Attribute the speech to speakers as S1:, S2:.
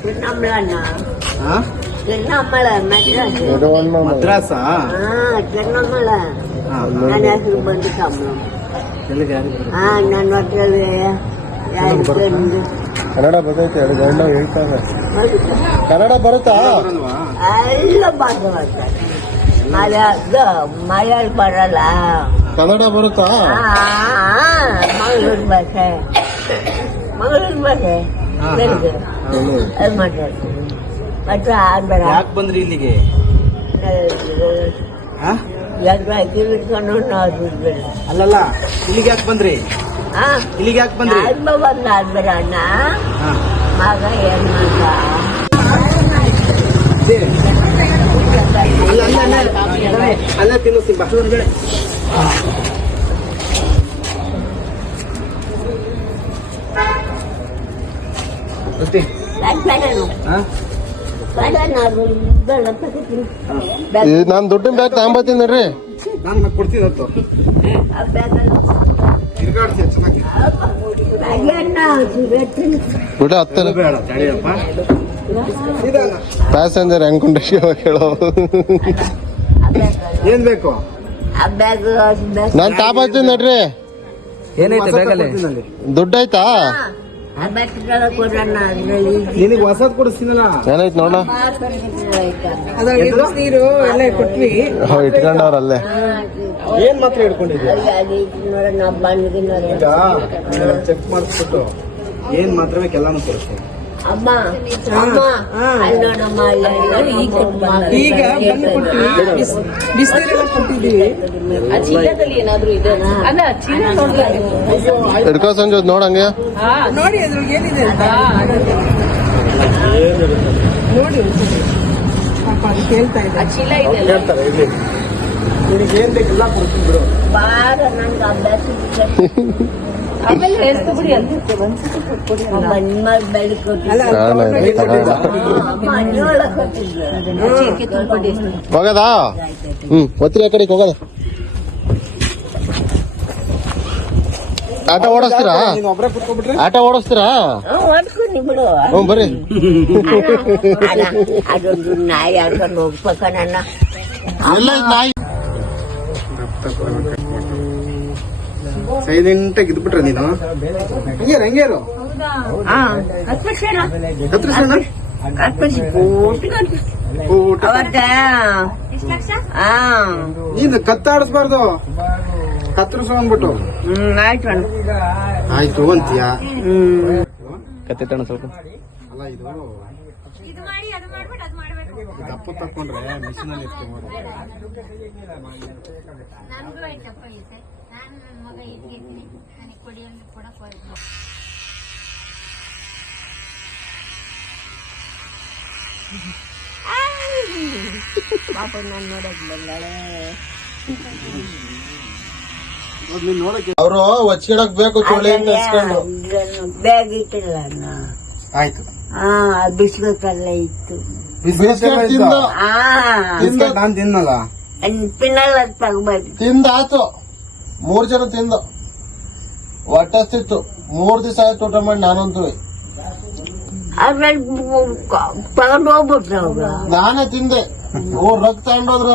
S1: ತಿನ್ನಮ್ಮಳಣ್ಣ
S2: ಹಾ
S1: ತಿನ್ನಮ್ಮಳ ಮೆಟ್ರಾಸ್
S2: ಮದ್ರಾಸ
S1: ಹಾ ತಿನ್ನಮ್ಮಳ
S2: ಹಾ,
S1: ನನ್ನ ಹೆಸರು ಬಂದು ಕಮ್ಮಳ
S2: ಎಲ್ಲಿಗೆ ಯಾರಿಗೆ ಬರುತ್ತೆ?
S1: ಹಾ ನನ್ನ ಹೊಟ್ಟೆಲಿ ಯಾರು ತಂದು
S3: ಕನ್ನಡ ಬರ್ತೈತೆ ಎರಡು ಗಂಡ ಹೇಳ್ತಾರೆ
S1: ಬರುತ್ತೆ.
S3: ಕನ್ನಡ ಬರುತ್ತಾ
S2: ಬರಲ್ವಾ?
S1: ಎಲ್ಲ ಭಾಷೆ ಬರ್ತಾರೆ ಮಲಯಾಳ ಮಲಯಾಳ ಬರಲ್ಲ
S3: ಕನ್ನಡ ಬರುತ್ತಾ
S1: ಮಂಗಳೂರು ಭಾಷೆ
S3: ಅವ್ರನ್ನ
S1: ಅದು ಮಾತಾಡ್ತೀವಿ ಮತ್ತೆ
S2: ಆಡ್ಬೇಡ ಬಂದ್ರಿ ಇಲ್ಲಿಗೆ?
S1: ಎಲ್ಲ ಅಕ್ಕಿ ಬಿಟ್ಕೊಂಡು ನಾವು ಬೇಡ
S2: ಅಲ್ಲಲ್ಲ ಇಲ್ಲಿಗೆ ಯಾಕೆ ಬಂದ್ರಿ?
S1: ಹಾಂ
S2: ಇಲ್ಲಿಗೆ ಯಾಕೆ ಬಂದ್ರಿ?
S1: ಅಮ್ಮ ಬಂದ ಆಡ್ಬೇಡ ಅಣ್ಣ. ಮಗ ಏನು
S2: ಅಲ್ಲ ಅಲ್ಲ ತಿನ್ನಿಸ್ತೀನಿ
S3: ಬಹಳ ನಾನ್ ದುಡ್ಡಿನ ಬ್ಯಾಗ್ ತಗೊಂಬತ್ತೀನಿ ನೋಡ್ರಿ.
S2: ನಾನು ಕೊಡ್ತೀನಿ
S3: ಬಿಡ ಹತ್ತರ
S2: ಬೇಡ ತಡಿಯಪ್ಪ. ನಿಧಾನ.
S3: ಪ್ಯಾಸೆಂಜರ್ ಹೆಂಗ್ ಕೊಂಡೋಗ್ಯವ ಹೇಳೋ.
S2: ಏನ್ ಬೇಕು?
S3: ನಾನು ತಾಬತ್ತೀನಿ ನೋಡ್ರಿ.
S2: ಏನೈತೆ
S3: ದುಡ್ಡು ಆಯ್ತಾ
S2: ನಿನಗೆ ಹೊಸದ್ ಕೊಡಿಸ್ತೀನಲ್ಲ?
S3: ಏನಾಯ್ತು ನೋಡ
S2: ಎಂತದು? ಹೋ,
S3: ಇಟ್ಕೊಂಡವ್ರಲ್ಲೇ.
S2: ಏನ್ ಮಾತ್ರ ಹಿಡ್ಕೊಂಡಿದ್ಯಾ? ಈಗ ಚೆಕ್ ಮಾಡಿಸ್ಬಿಟ್ಟು ಏನ್ ಮಾತ್ರ ಬೇಕು ಎಲ್ಲಾನು ಕೊಡಿಸ್ತೀನಿ
S1: ಅಮ್ಮ ಅಮ್ಮ. ಅಲ್ಲಿ ನೋಡಮ್ಮ ಈಗ ಕೊಟ್ಟು ಬಂದ.
S4: ಈಗ ಬಂದು ಕೊಟ್ಟಿವಿ ಬಿಸಿನೀರೆಲ್ಲ ಕೊಟ್ಟಿದ್ದೀವಿ ಆ ಚೀಲದಲ್ಲಿ ಏನಾದ್ರೂ ಇದೆ ಅಲ್ಲ? ಚೀಲ ನೋಡ್ಲಾ
S3: ಹಿಡ್ಕೋ ಸಂಜೆ ನೋಡಂಗೆ?
S4: ನೋಡಿ ಅದ್ರೊಳಗೆ ಏನಿದೆ ಅಂತ? ನೋಡಿ ಒಂದ್ಸತಿ. ಪಾಪ ಅದು ಕೇಳ್ತಾ ಇದೆ. ಆ ಚೀಲ ಇದೆ
S2: ಹೇಳ್ತಾರೆ ಇಲ್ಲಿ. ನಿನಗೆ ಏನ್ ಬೇಕು ಕೊಡ್ತೀನಿ
S1: ಬಾರ ಅಭ್ಯಾಸ
S4: ಆಮೇಲೆ ಹೇಳ್ಕೊಬಿಡಿ ಅಂತ ಒಂದ್ಸತಿ ಕೊಟ್ಕೊಡಿ
S1: ಅಮ್ಮ ನಿಮ್ಮ ಬೆಳಗ್ಗೆ ಕೊಟ್ಟಿದ್ದು
S4: ಅಲ್ಲ
S3: ಕಾರಣ ಇಲ್ಲ, ತಗೊಳಲ್ಲ.
S1: ಅಮ್ಮ ಹದಿನೇಳು ಕೊಟ್ಟಿದ್ದು
S4: ಚೀಲಕ್ಕೆ ತುಂಬಿಕೊಡಿ
S3: ಹೋಗದಾ ಹ್ಮ್ ಒತ್ತಿರಿ ಆ ಕಡೆಗೆ ಹೋಗದ ಆಟ ಓಡಿಸ್ತೀರಾ
S2: ನೀನ್ ಒಬ್ರೇ ಕುತ್ಕೊಬಿಟ್ರೆ
S3: ಆಟ ಓಡಿಸ್ತೀರಾ
S1: ಹೊಡ್ಕೊಂಡು ಬಿಡು
S3: ಹ್ಞೂ ಬರ್ರಿ
S1: ಅಲ್ಲ ಅದೊಂದು ನಾಯಿ ಹಾಕೊಂಡು ಹೋಗ್ಬೇಕ ನನ್ನ
S3: ಎಲ್ಲ ಇದ್ ನಾಯಿ
S2: ಸೈಲೆಂಟ್ ಆಗಿ ಇದ್ಬಿಟ್ರೆ ನೀನು? ಹಂಗೇರು ಹಂಗೇರು.
S1: ಹಾ. ಹತ್ತು
S2: ಲಕ್ಷ
S1: ಹತ್ತು
S2: ಊಟ ನೀನು ಕತ್ತಾಡಿಸ್ಬಾರ್ದು. ಕತ್ತರಿಸು ಅಂದ್ಬಿಟ್ಟು
S1: ಆಯ್ತು
S2: ಆಯ್ತು ಅಂತೀಯ?
S1: ಕತ್ತೆ
S3: ಕತ್ತಿಟ್ಟಣ ಸ್ವಲ್ಪ.
S2: ಅಲ್ಲ ಇದು ದಪ್ಪ ತಕೊಂಡ್ರೆ ಮಿಷನ್ ಅಲ್ಲಿ ಇಟ್ಕೊಂಡ್ರೆ ನೋಡಿ
S5: ನನ್ಗೂ ಆಯ್ತಪ್ಪ ಐತೆ ನಾನು ನನ್ನ ಮಗ ಇಟ್ಗಿದ್ದೀನಿ ನನಗೆ ಕೊಡಿಯಲ್ಲಿ ಕೊಡಕ್ ಹೋಯ್ತು
S1: ಪಾಪ ನಾನು ನೋಡಕ್ ಬಂದಾಳೆ.
S2: ಅದ್ ನೀನ್ ನೋಡಕ್ಕೆ
S3: ಅವರು ಒಚ್ಚಿಡಕ್ ಬೇಕು ಚೋಳಿ ಅಂತ
S1: ಬ್ಯಾಗ್ ಇಟ್ಟಿಲ್ಲ ಅಣ್ಣ.
S2: ಆಯ್ತು
S1: ಹಾ ಬಿಸ್ಕತ್ತಲ್ಲೇ ಇತ್ತು
S3: ಬಿಸ್ಕೆಟ್ ತಿಂದ
S1: ಹಾ
S2: ಬಿಸ್ಕೆಟ್ ನಾನ್ ತಿನ್ನಲ್ಲ?
S1: ಪಿನ್ನಲ್ಲ ತಗೋಬೇಕು
S3: ತಿಂದಾತು ಮೂರ್ ಜನ ತಿಂದ. ಹೊಟ್ಟಸ್ತಿತ್ತು ಮೂರ್ ದಿವಸ ಆಯ್ತು ಊಟ ಮಾಡಿ ನಾನಂತೂ.
S1: ಅದ್ರಲ್ಲಿ ತಗೊಂಡು ಹೋಗ್ಬಿಟ್ರು ಅವ್ರು.
S3: ನಾನೇ ತಿಂದೆ. ಅವ್ರು ರಕ್ತ ತಗೊಂಡೋದ್ರು